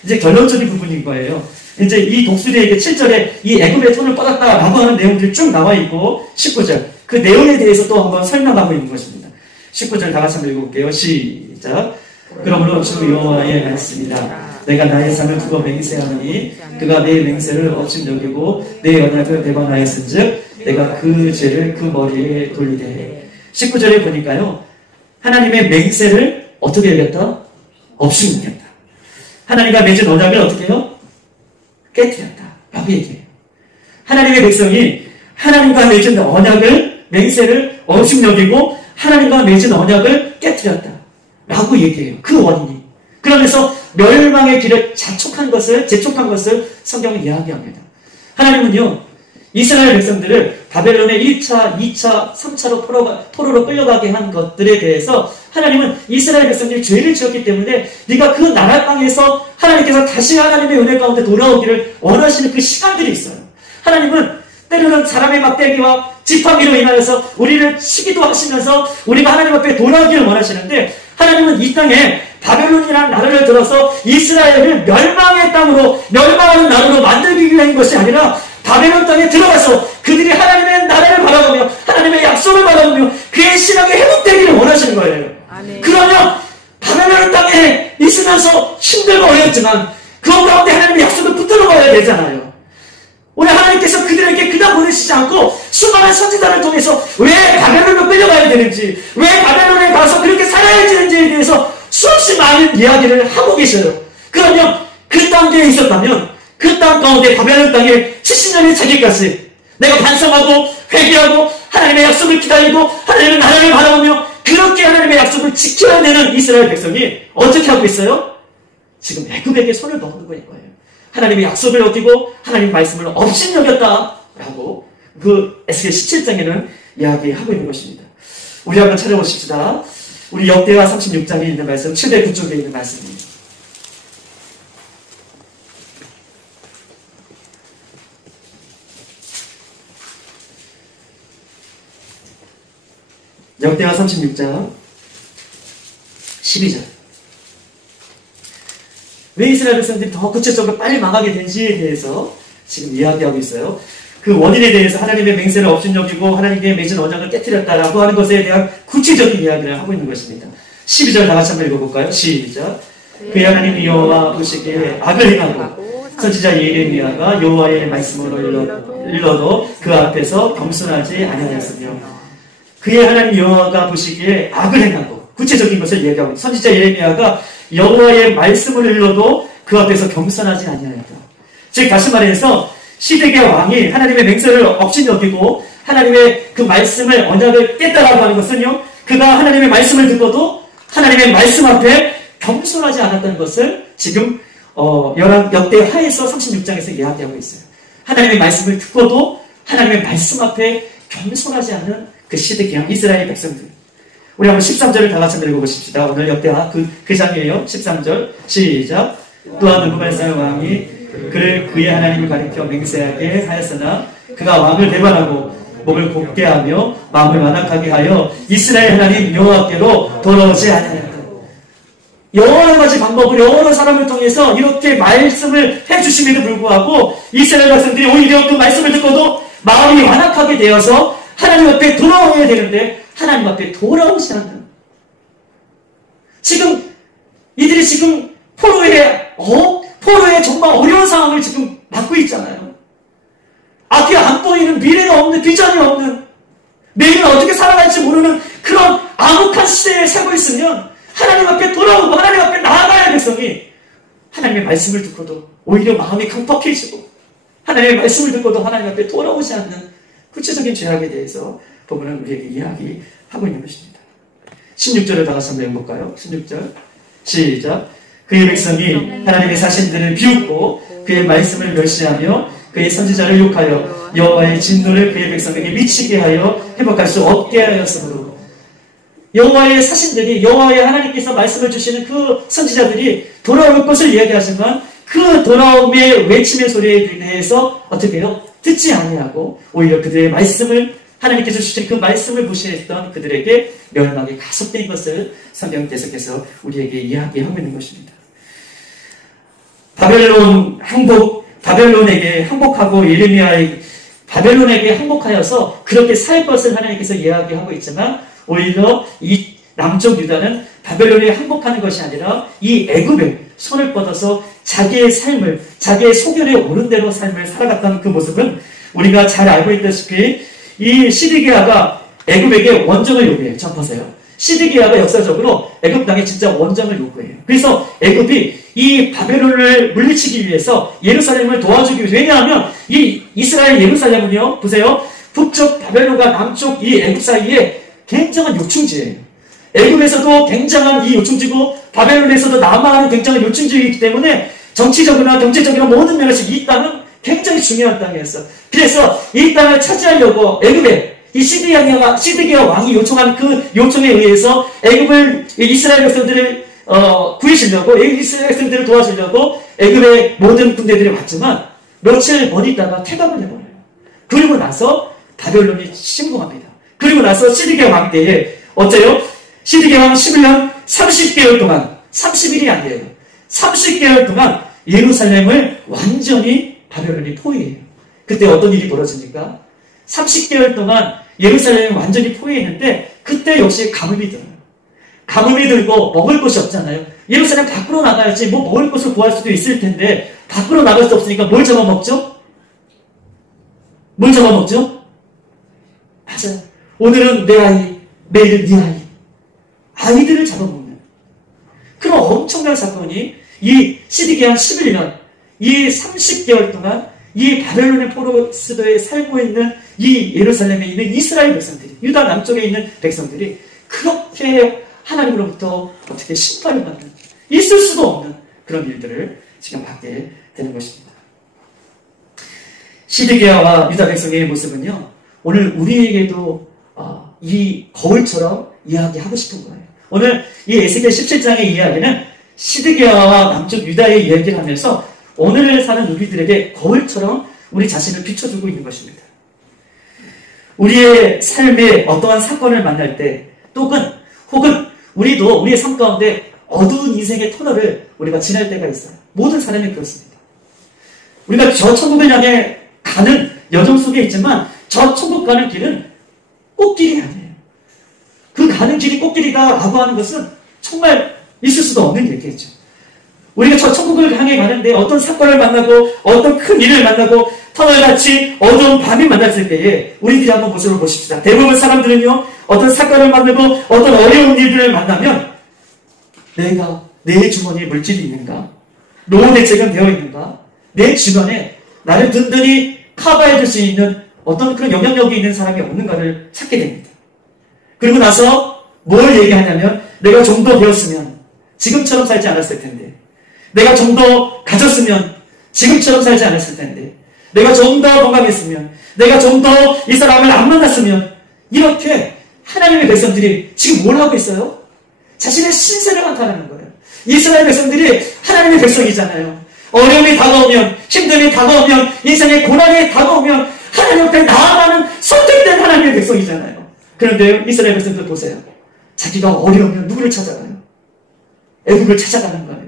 이제 결론적인 부분인 거예요. 이제 이 독수리에게 7절에 이 애굽의 손을 뻗었다라고 하는 내용들이 쭉 나와 있고 19절. 그 내용에 대해서 또 한번 설명하고 있는 것입니다. 19절 다 같이 한번 읽어볼게요. 시작. 그러므로 주 여호와의 말씀이다. 내가 나의 삶을 두고 맹세하노니 그가 내 맹세를 없인 여기고 내 언약을 배반하였은즉 내가 그 죄를 그 머리에 돌리되. 19절에 보니까요, 하나님의 맹세를 어떻게 여겼다? 없인 여겼다. 하나님과 맺은 언약을 어떻게 해요? 깨뜨렸다 라고 얘기해요. 하나님의 백성이 하나님과 맺은 언약을, 맹세를 없인 여기고 하나님과 맺은 언약을 깨뜨렸다 라고 얘기해요. 그 원인이. 그러면서 멸망의 길을 재촉한 것을 성경은 이야기합니다. 하나님은요, 이스라엘 백성들을 바벨론의 1차, 2차, 3차로 포로로 끌려가게 한 것들에 대해서 하나님은 이스라엘 백성들이 죄를 지었기 때문에 네가 그 나라 땅에서 하나님께서 다시 하나님의 은혜 가운데 돌아오기를 원하시는 그 시간들이 있어요. 하나님은 때로는 사람의 막대기와 지팡이로 인하여서 우리를 치기도 하시면서 우리가 하나님 앞에 돌아오기를 원하시는데 하나님은 이 땅에 바벨론이라는 나라를 들어서 이스라엘을 멸망의 땅으로, 멸망하는 나라로 만들기 위한 것이 아니라 바벨론 땅에 들어가서 그들이 하나님의 나라를 바라보며 하나님의 약속을 바라보며 그의 신앙이 회복되기를 원하시는 거예요. 아멘. 그러면 바벨론 땅에 있으면서 힘들고 어렵지만 그 가운데 하나님의 약속을 붙들어 가야 되잖아요. 오늘 하나님께서 그들에게 그냥 보내시지 않고 수많은 선지자를 통해서 왜 바벨론으로 끌려가야 되는지, 왜 바벨론에 가서 그렇게 살아야 되는지에 대해서 수없이 많은 이야기를 하고 계셔요. 그러면 그 땅에 있었다면 그 땅 가운데 바벨론 땅에 70년이 차기까지 내가 반성하고 회개하고 하나님의 약속을 기다리고 하나님의 나라를 바라보며 그렇게 하나님의 약속을 지켜야 되는 이스라엘 백성이 어떻게 하고 있어요? 지금 애굽에게 손을 넣는 거예요. 하나님의 약속을 어기고 하나님의 말씀을 업신여겼다라고 그 에스겔 17장에는 이야기하고 있는 것입니다. 우리 한번 찾아보십시다. 우리 역대하 36장에 있는 말씀, 7대 9쪽에 있는 말씀입니다. 역대하 36장 12절. 왜 이스라엘 백성들이 더 구체적으로 빨리 망하게 된지에 대해서 지금 이야기하고 있어요. 그 원인에 대해서 하나님의 맹세를 없인 여기고 하나님께 맺은 언약을 깨뜨렸다라고 하는 것에 대한 구체적인 이야기를 하고 있는 것입니다. 12절 다 같이 한번 읽어볼까요? 시작. 그의 하나님 여호와 보시기에 악을 행하고 선지자 예레미야가 여호와의 말씀으로 일러도 그 앞에서 겸손하지 아니하였으며. 그의 하나님 여호와가 보시기에 악을 행하고, 구체적인 것을 얘기하고, 선지자 예레미야가 여호와의 말씀을 일러도 그 앞에서 겸손하지 아니하였다. 즉 다시 말해서 시드기야 왕이 하나님의 맹세를 억진 여기고 하나님의 그 말씀을, 언약을 깼다라고 하는 것은요, 그가 하나님의 말씀을 듣고도 하나님의 말씀 앞에 겸손하지 않았다는 것을 지금 역대하에서 36장에서 이야기하고 있어요. 하나님의 말씀을 듣고도 하나님의 말씀 앞에 겸손하지 않은 그 시드기야 이스라엘 백성들. 우리 한번 13절을 다 같이 한번 읽어보십시다. 오늘 역대하 그 장이에요. 13절 시작. 또한 느부갓네살 왕이 그를 그의 하나님을 가리켜 맹세하게 하였으나 그가 왕을 배반하고 목을 곧게 하며 마음을 완악하게 하여 이스라엘 하나님 여호와께로 돌아오지 아니하였다. 여러 가지 방법을 여러 사람을 통해서 이렇게 말씀을 해주심에도 불구하고 이스라엘 백성들이 오히려 그 말씀을 듣고도 마음이 완악하게 되어서 하나님 앞에 돌아와야 되는데 하나님 앞에 돌아오지 않는, 지금 이들이 지금 포로의 정말 어려운 상황을 지금 맞고 있잖아요. 앞이 안 보이는, 미래가 없는, 비전이 없는, 내일은 어떻게 살아갈지 모르는 그런 암흑한 시대에 살고 있으면 하나님 앞에 돌아오고 하나님 앞에 나아가야 할 백성이 하나님의 말씀을 듣고도 오히려 마음이 강팍해지고 하나님의 말씀을 듣고도 하나님 앞에 돌아오지 않는 구체적인 죄악에 대해서 본문은 우리에게 이야기하고 있는 것입니다. 16절을 다 같이 한번 읽어볼까요? 16절 시작. 그의 백성이 하나님의 사신들을 비웃고 그의 말씀을 멸시하며 그의 선지자를 욕하여 여호와의 진노를 그의 백성에게 미치게 하여 회복할 수 없게 하였으므로, 여호와의 사신들이, 여호와의 하나님께서 말씀을 주시는 그 선지자들이 돌아올 것을 이야기하지만 그 돌아옴의 외침의 소리에 대해서 어떻게 해요? 듣지 아니하고 오히려 그들의 말씀을, 하나님께서 주신 그 말씀을 무시했던 그들에게 멸망이 가속된 것을 성경 계속해서 우리에게 이야기하고 있는 것입니다. 바벨론에게 항복하고 바벨론에게 항복하여서 그렇게 살 것을 하나님께서 이야기하고 있지만 오히려 이 남쪽 유다는 바벨론에 항복하는 것이 아니라 이 애굽에 손을 뻗어서 자기의 삶을, 자기의 소견에 오른 대로 삶을 살아갔다는 그 모습은 우리가 잘 알고 있다시피 이 시드기야가 애굽에게 원정을 요구해요. 참 보세요. 시드기야가 역사적으로 애굽 땅에 진짜 원정을 요구해요. 그래서 애굽이 이 바벨론을 물리치기 위해서 예루살렘을 도와주기 위해서, 왜냐하면 이 이스라엘 예루살렘은요, 보세요, 북쪽 바벨론과 남쪽 이 애굽 사이에 굉장한 요충지예요. 애굽에서도 굉장한 이 요충지고 바벨론에서도 남아하는 굉장한 요충지이기 때문에 정치적이나 경제적이나 모든 면에서 이 땅은 굉장히 중요한 땅이었어. 그래서 이 땅을 차지하려고 애굽에 이 시드기야 왕이 요청한 그 요청에 의해서 애굽을, 이스라엘 백성들을 구해주려고, 이스라엘 백성들을 도와주려고 애굽의 모든 군대들이 왔지만 며칠 못 있다가 퇴각을 해버려요. 그리고 나서 바벨론이 침공합니다. 그리고 나서 시드기야 왕 때에 어째요? 시드기야 왕 11년 30개월 동안, 30일이 아니에요. 30개월 동안 예루살렘을 완전히 바벨론이 포위해요. 그때 어떤 일이 벌어집니까? 30개월 동안 예루살렘을 완전히 포위했는데 그때 역시 가뭄이 들어요. 가뭄이 들고 먹을 것이 없잖아요. 예루살렘 밖으로 나가야지 뭐 먹을 것을 구할 수도 있을 텐데 밖으로 나갈 수 없으니까 뭘 잡아먹죠? 뭘 잡아먹죠? 맞아요. 오늘은 내 아이, 내일은 네 아이. 아이들을 잡아먹는 그런 엄청난 사건이 이 시드기야 11년, 이 30개월 동안 이 바벨론의 포로스도에 살고 있는 이 예루살렘에 있는 이스라엘 백성들이, 유다 남쪽에 있는 백성들이 그렇게 하나님으로부터 어떻게 심판을 받는, 있을 수도 없는 그런 일들을 지금 받게 되는 것입니다. 시드기야와 유다 백성의 모습은요, 오늘 우리에게도 이 거울처럼 이야기하고 싶은 거예요. 오늘 이 에스겔 17장의 이야기는 시드기야와 남쪽 유다의 이야기를 하면서 오늘을 사는 우리들에게 거울처럼 우리 자신을 비춰주고 있는 것입니다. 우리의 삶에 어떠한 사건을 만날 때 혹은 우리도 우리의 삶 가운데 어두운 인생의 터널을 우리가 지날 때가 있어요. 모든 사람이 그렇습니다. 우리가 저 천국을 향해 가는 여정 속에 있지만 저 천국 가는 길은 꽃길이 아니에요. 그 가는 길이 꽃길이다라고 하는 것은 정말 있을 수도 없는 얘기겠죠. 우리가 저 천국을 향해 가는데 어떤 사건을 만나고 어떤 큰 일을 만나고 터널같이 어두운 밤이 만났을 때에 우리들이 한번 모습을 보십시다. 대부분 사람들은요, 어떤 사건을 만나고 어떤 어려운 일들을 만나면 내가 내 주머니에 물질이 있는가? 노후 대책은 되어 있는가? 내 주변에 나를 든든히 커버해줄 수 있는 어떤 그런 영향력이 있는 사람이 없는가를 찾게 됩니다. 그리고 나서 뭘 얘기하냐면 내가 좀 더 배웠으면 지금처럼 살지 않았을 텐데, 내가 좀 더 가졌으면 지금처럼 살지 않았을 텐데, 내가 좀 더 건강했으면, 내가 좀 더 이 사람을 안 만났으면, 이렇게 하나님의 백성들이 지금 뭘 하고 있어요? 자신의 신세를 한탄하는 거예요. 이스라엘 백성들이 하나님의 백성이잖아요. 어려움이 다가오면, 힘듦이 다가오면, 인생의 고난이 다가오면 하나님 앞에 나아가는 선택된 하나님의 백성이잖아요. 그런데 이스라엘 백성들 보세요. 자기가 어려우면 누구를 찾아가요? 애굽을 찾아가는 거예요.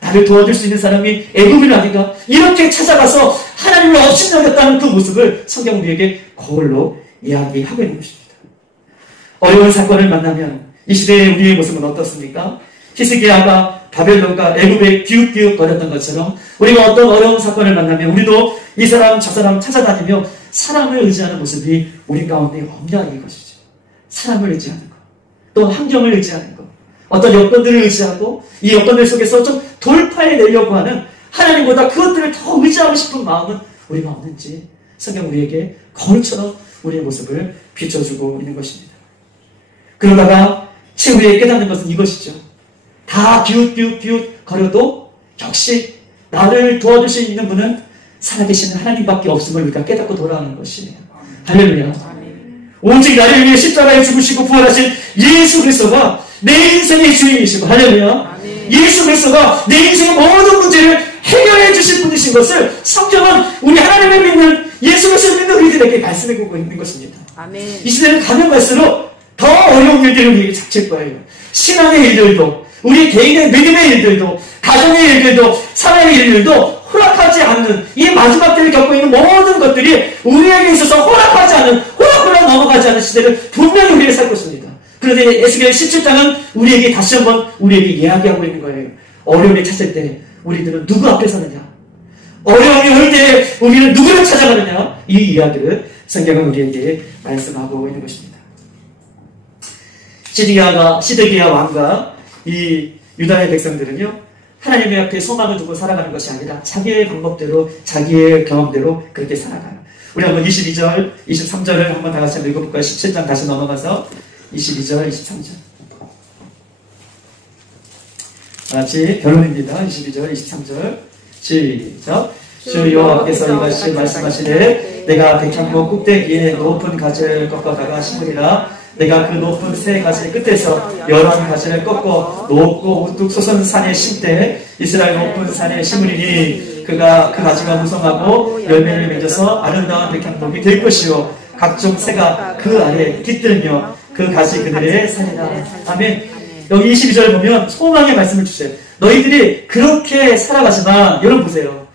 나를 도와줄 수 있는 사람이 애굽이 아닌가? 이렇게 찾아가서 하나님을 업신여겼다는 그 모습을 성경 우리에게 거울로 이야기하고 있는 것입니다. 어려운 사건을 만나면 이 시대의 우리의 모습은 어떻습니까? 히스기야가 바벨론과 애굽에 기웃기웃 거렸던 것처럼 우리가 어떤 어려운 사건을 만나면 우리도 이 사람 저 사람 찾아다니며 사람을 의지하는 모습이 우리 가운데 없냐 이것이죠. 사람을 의지하는 것, 또 환경을 의지하는 것, 어떤 여건들을 의지하고 이 여건들 속에서 좀 돌파해내려고 하는 하나님보다 그것들을 더 의지하고 싶은 마음은 우리가 없는지 성경 우리에게 거울처럼 우리의 모습을 비춰주고 있는 것입니다. 그러다가 최후에 깨닫는 것은 이것이죠. 다 기웃기웃 거려도 역시 나를 도와줄 수 있는 분은 살아계시는 하나님밖에 없음을 우리가 깨닫고 돌아오는 것이에요. 할렐루야. 오직 나를 위해 십자가에 죽으시고 부활하신 예수 그리스도가 내 인생의 주인이시고, 할렐루야. 예수 그리스도가 내 인생의 모든 문제를 해결해 주실 분이신 것을 성경은 우리 하나님을 믿는 예수 그리스도를 믿는 우리들에게 말씀해 주고 있는 것입니다. 아멘. 이 시대는 가면 갈수록 더 어려운 일들을 우리에게 닥칠 거예요. 신앙의 일들도, 우리 개인의 믿음의 일들도, 가정의 일들도, 사회의 일들도 허락하지 않는 이 마지막 때를 겪고 있는 모든 것들이 우리에게 있어서 허락하지 않는, 허락허락 넘어가지 않는 시대를 분명히 우리에게 살 것입니다. 그런데 에스겔 17장은 우리에게 다시 한번 우리에게 이야기하고 있는 거예요. 어려움이 찾을 때 우리들은 누구 앞에 서느냐? 어려움이 올 때 우리는 누구를 찾아가느냐? 이 이야기를 성경은 우리에게 말씀하고 있는 것입니다. 시드기야 왕과 이 유다의 백성들은요, 하나님의 앞에 소망을 두고 살아가는 것이 아니라 자기의 방법대로, 자기의 경험대로 그렇게 살아가요. 우리 한번 22절, 23절을 한번 다 같이 읽어볼까요? 17장 다시 넘어가서 22절, 23절. 같이 결론입니다. 22절, 23절. 시작. 주 여호와께서 이같이 말씀하시되 내가 백향목 꼭대기에 높은 가지를 꺾어다가 심으리라. 내가 그 높은 새 가지 끝에서 열한 가지를 꺾어 높고 우뚝 솟은 산에 심되 이스라엘 높은 산에 심으리니 그가 그 가지가 무성하고 열매를 맺어서 아름다운 백향목이 될 것이요 각종 새가 그 아래 깃들며 그 가지 그늘에 살리라. 아멘. 여기 22절 보면 소망의 말씀을 주세요. 너희들이 그렇게 살아가지만, 여러분 보세요.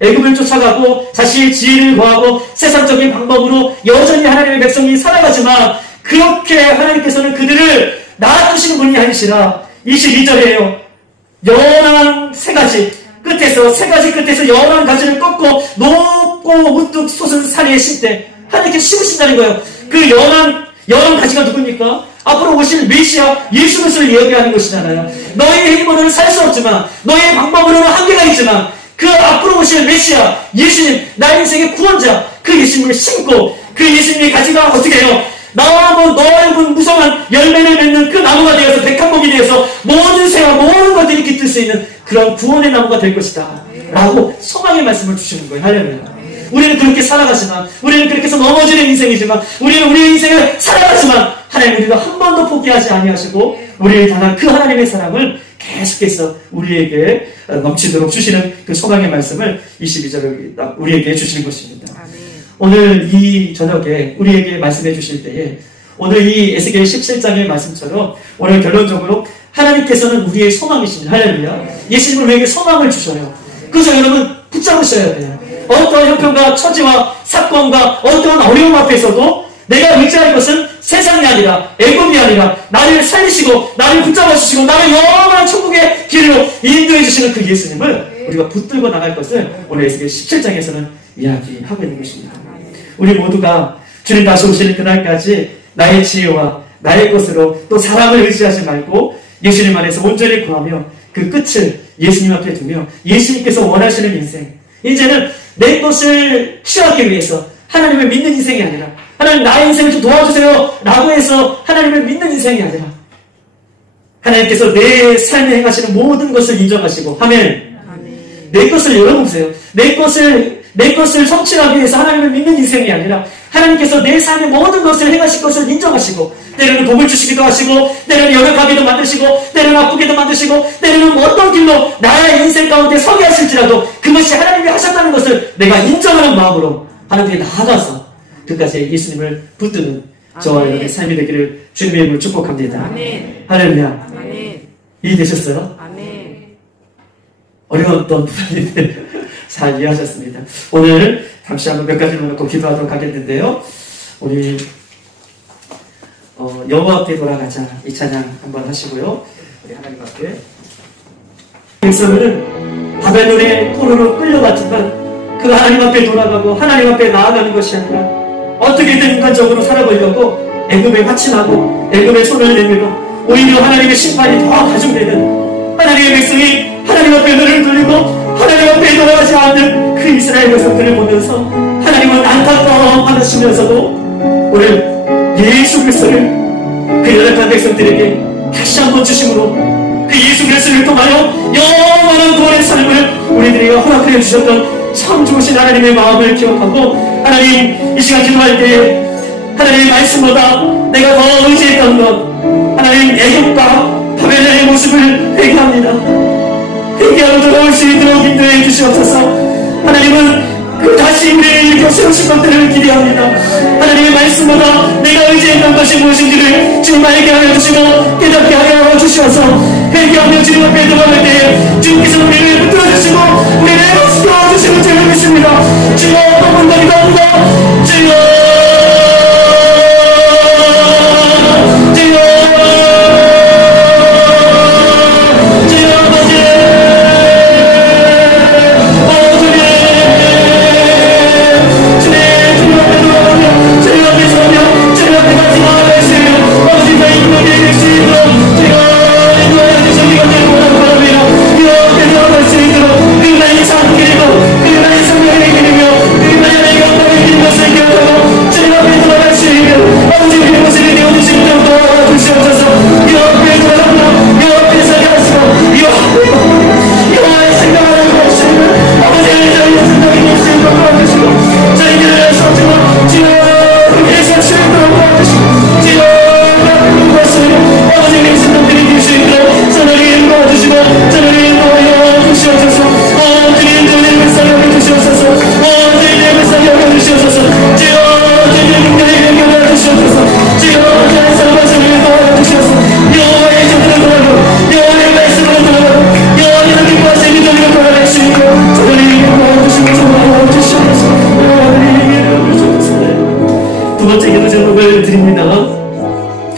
애굽을 쫓아가고 자신의 지혜를 구하고 세상적인 방법으로 여전히 하나님의 백성이 살아가지만 그렇게 하나님께서는 그들을 낳아주시는 분이 아니시라. 22절이에요. 열한 세 가지 끝에서, 세 가지 끝에서 열한 가지를 꺾고 높고 우뚝 솟은 산에 심되 하나님께 심으신다는 거예요. 그 열한 가지가 누굽니까? 앞으로 오실 메시아 예수 그리스도를 이야기하는 것이잖아요. 너의 힘으로는 살 수 없지만, 너의 방법으로는 한계가 있지만 그 앞으로 오실 메시아 예수님, 나의 인생의 구원자, 그 예수님을 심고 그 예수님의 가지가 어떻게 해요? 나와 넓은 무성한 열매를 맺는 그 나무가 되어서 백향목이 되어서 모든 새와 모든 것들이 깃들 수 있는 그런 구원의 나무가 될 것이다 라고 소망의 말씀을 주시는 거예요. 할렐루야. 우리는 그렇게 살아가지만, 우리는 그렇게 해서 넘어지는 인생이지만, 우리는 우리의 인생을 살아가지만 하나님 우리가 한 번도 포기하지 아니하시고 우리를 향한 그 하나님의 사랑을 계속해서 우리에게 넘치도록 주시는 그 소망의 말씀을 22절을 우리에게 주시는 것입니다. 오늘 이 저녁에 우리에게 말씀해 주실 때에 오늘 이 에스겔 17장의 말씀처럼 오늘 결론적으로 하나님께서는 우리의 소망이십니다. 할렐루야. 예수님은 우리에게 소망을 주셔요. 그래서 여러분 붙잡으셔야 돼요. 어떠한 형편과 처지와 사건과 어떠한 어려움 앞에서도 내가 의지할 것은 세상이 아니라 애굽이 아니라 나를 살리시고 나를 붙잡아 주시고 나를 영원한 천국의 길로 인도해 주시는 그 예수님을 우리가 붙들고 나갈 것을 오늘 에스겔 17장에서는 이야기하고 있는 것입니다. 우리 모두가 주님 다시 오시는 그날까지 나의 지혜와 나의 것으로 또 사람을 의지하지 말고 예수님 안에서 온전히 구하며 그 끝을 예수님 앞에 두며 예수님께서 원하시는 인생, 이제는 내 것을 취하기 위해서 하나님을 믿는 인생이 아니라 하나님 나의 인생을 좀 도와주세요 라고 해서 하나님을 믿는 인생이 아니라 하나님께서 내 삶에 행하시는 모든 것을 인정하시고, 아멘. 내 것을 열어보세요. 내 것을 성취하기 위해서 하나님을 믿는 인생이 아니라 하나님께서 내 삶의 모든 것을 행하실 것을 인정하시고, 때로는 복을 주시기도 하시고, 때로는 연약하게도 만드시고, 때로는 아프게도 만드시고, 때로는 어떤 길로 나의 인생 가운데 서게 하실지라도 그것이 하나님이 하셨다는 것을 내가 인정하는 마음으로 하나님께 나아가서 끝까지 예수님을 붙드는 저와 여러분의 삶이 되기를 주님의 이름으로 축복합니다. 아멘. 할렐루야. 아멘. 이해되셨어요? 아멘. 어려웠던 부분인데 잘 이해하셨습니다. 오늘 잠시 한번 몇 가지를 놓고 기도하도록 하겠는데요. 우리 여호와 앞에 돌아가자 이 찬양 한번 하시고요. 우리 하나님 앞에 백성은 바벨론의 포로로 끌려갔지만 그 하나님 앞에 돌아가고 하나님 앞에 나아가는 것이 아니라 어떻게든 인간적으로 살아보려고 애굽에 화친하고 애굽에 손을 내밀어 오히려 하나님의 심판이 더 가중되는 하나님의 백성이 하나님 앞에 눈을 돌리고 하나님 앞에 돌아가지 않는 그 이스라엘 백성들을 보면서 하나님은 안타까워하시면서도 오늘 예수 그리스도를 그 연약한 백성들에게 다시 한번 주심으로 그 예수 그리스도를 통하여 영원한 구원의 삶을 우리들에게 허락하여 주셨던 참 좋으신 하나님의 마음을 기억하고 하나님 이 시간 기도할 때 하나님의 말씀보다 내가 더 의지했던 것 하나님 애굽과 바벨론의 모습을 회개합니다. 회개하고 돌아올 수 있도록 인도해 주시옵소서. 하나님은 그 다시 우리를 일으켜 세우신 것들을 기대합니다. 하나님의 말씀보다 내가 의지했던 것이 무엇인지를 주님 알게 하여 주시고 깨닫게 하여 주시어서 회개하며 주님 앞에 돌아갈 때에 주님께서 우리를 붙들어 주시고 우리를 세워 주시는 줄을 믿습니다. 주여 한번 더 기도합니다. 주여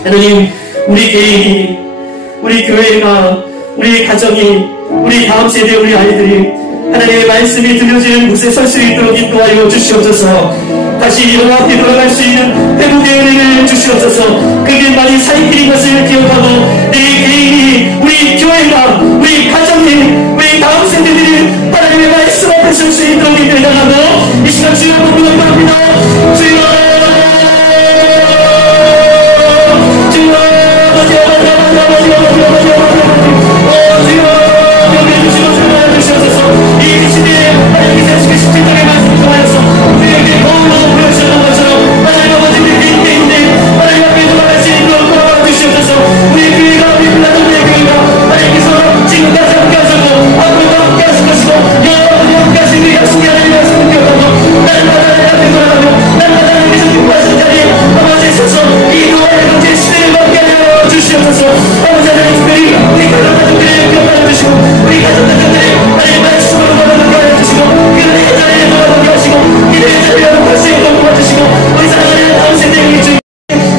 하나님, 우리 개인이, 우리 교회가, 우리 가정이, 우리 다음 세대 우리 아이들이 하나님의 말씀이 들려지는 곳에 설 수 있도록 인도하여 주시옵소서. 다시 여호와 앞에 돌아갈 수 있는 회복의 은혜를 주시옵소서. 그 길만이 살길인 것을 기억하고 내 개인이, 우리 교회가, 우리 가정이, 우리 다음 세대들이 하나님의 말씀 앞에 설 수 있도록 인도하고 이 시간 주여 기도합니다. 주여 이 시대에 하나님의 자식의 십자가의 말씀을 통하여서 우리에게 너무너무 보여주셨던 것처럼 하나님 아버지의 개인인데 하나님 앞에 돌아갈 수 있도록 도와주시옵소서. 우리 교회가 우리 불나던의 교회가 하나님께서 지금까지 함께 하셨고 앞으로도 함께 하실 것이고 영원히 함께 하신 그 약속의 하나님의 말씀을 기억하고 날마다 하나님 앞에 돌아가며 날마다 하나님께서 기뻐하시는 자리에 아버지 서서 이 노아의 경제 시대를 함께 하여 주시옵소서. 아버지 하나님 특별히 우리 가족들을 기억하여 주시고 우리 가족들의 하나님 말씀으로 돌아가게 하여 주시고 그들의 자리에 돌아가게 하시고 그들의 자리에 돌아갈 수 있도록 도와주시고 우리 사랑하는 다음 세대의 주님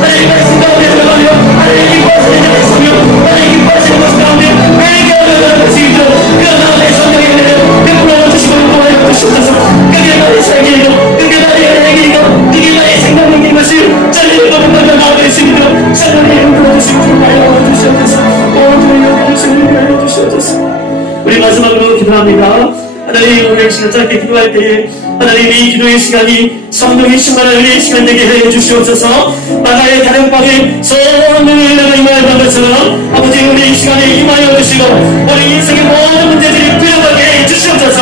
하나님 말씀 가운데 들어가며 하나님 기뻐하시는 자리에 서며 하나님 기뻐하시는 것을 가운데 회개하며 나아갈 수 있도록 그 마음의 성령의 은혜를 베풀어 주시고 도와여 주시옵소서. 그게 나의 살길이고 그게 나의 은혜이고 그게 나의 생각인 것을真理로 본받아 나아갈 수 있도록 성령의 은혜를 주시고 도와여 주시옵소서. 우리 마지막으로 기도합니다. 하나님, 오늘 시간 짧게 기도할 때에 하나님 이 기도의 시간이 성령의 충만한 은혜의 시간 되게 하여 주시옵소서. 바다의 다른 방에 성령을 내가 임하였던 것처럼 아버지 우리 이 시간에 임하여 주시고 우리 인생의 모든 문제들이 풀려가게 해 주시옵소서.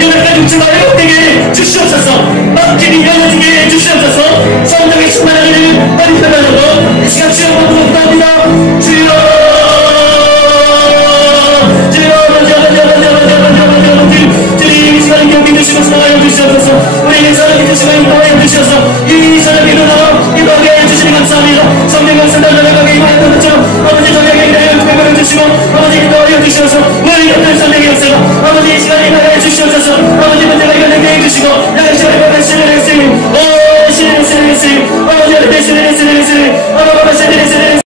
연약한 육체가 회복되게 해 주시옵소서. 막길이 열어지게 해 주시옵소서. 성령의 충만한 은혜를 많이 받아주고 이 시간 주여 기도합니다. 주여 주님 이 시간에 경기 주시면서 나와여 주시옵소서. 우리에게 사랑해 주시고 인도하여 주셔서 이 사랑에 일어나 기도하게 해주시니 감사합니다. 성령 감사를 나가게 임하였던 것처럼 아버지 저녁에 인도하여 주시고 아버지 기도하여 주셔서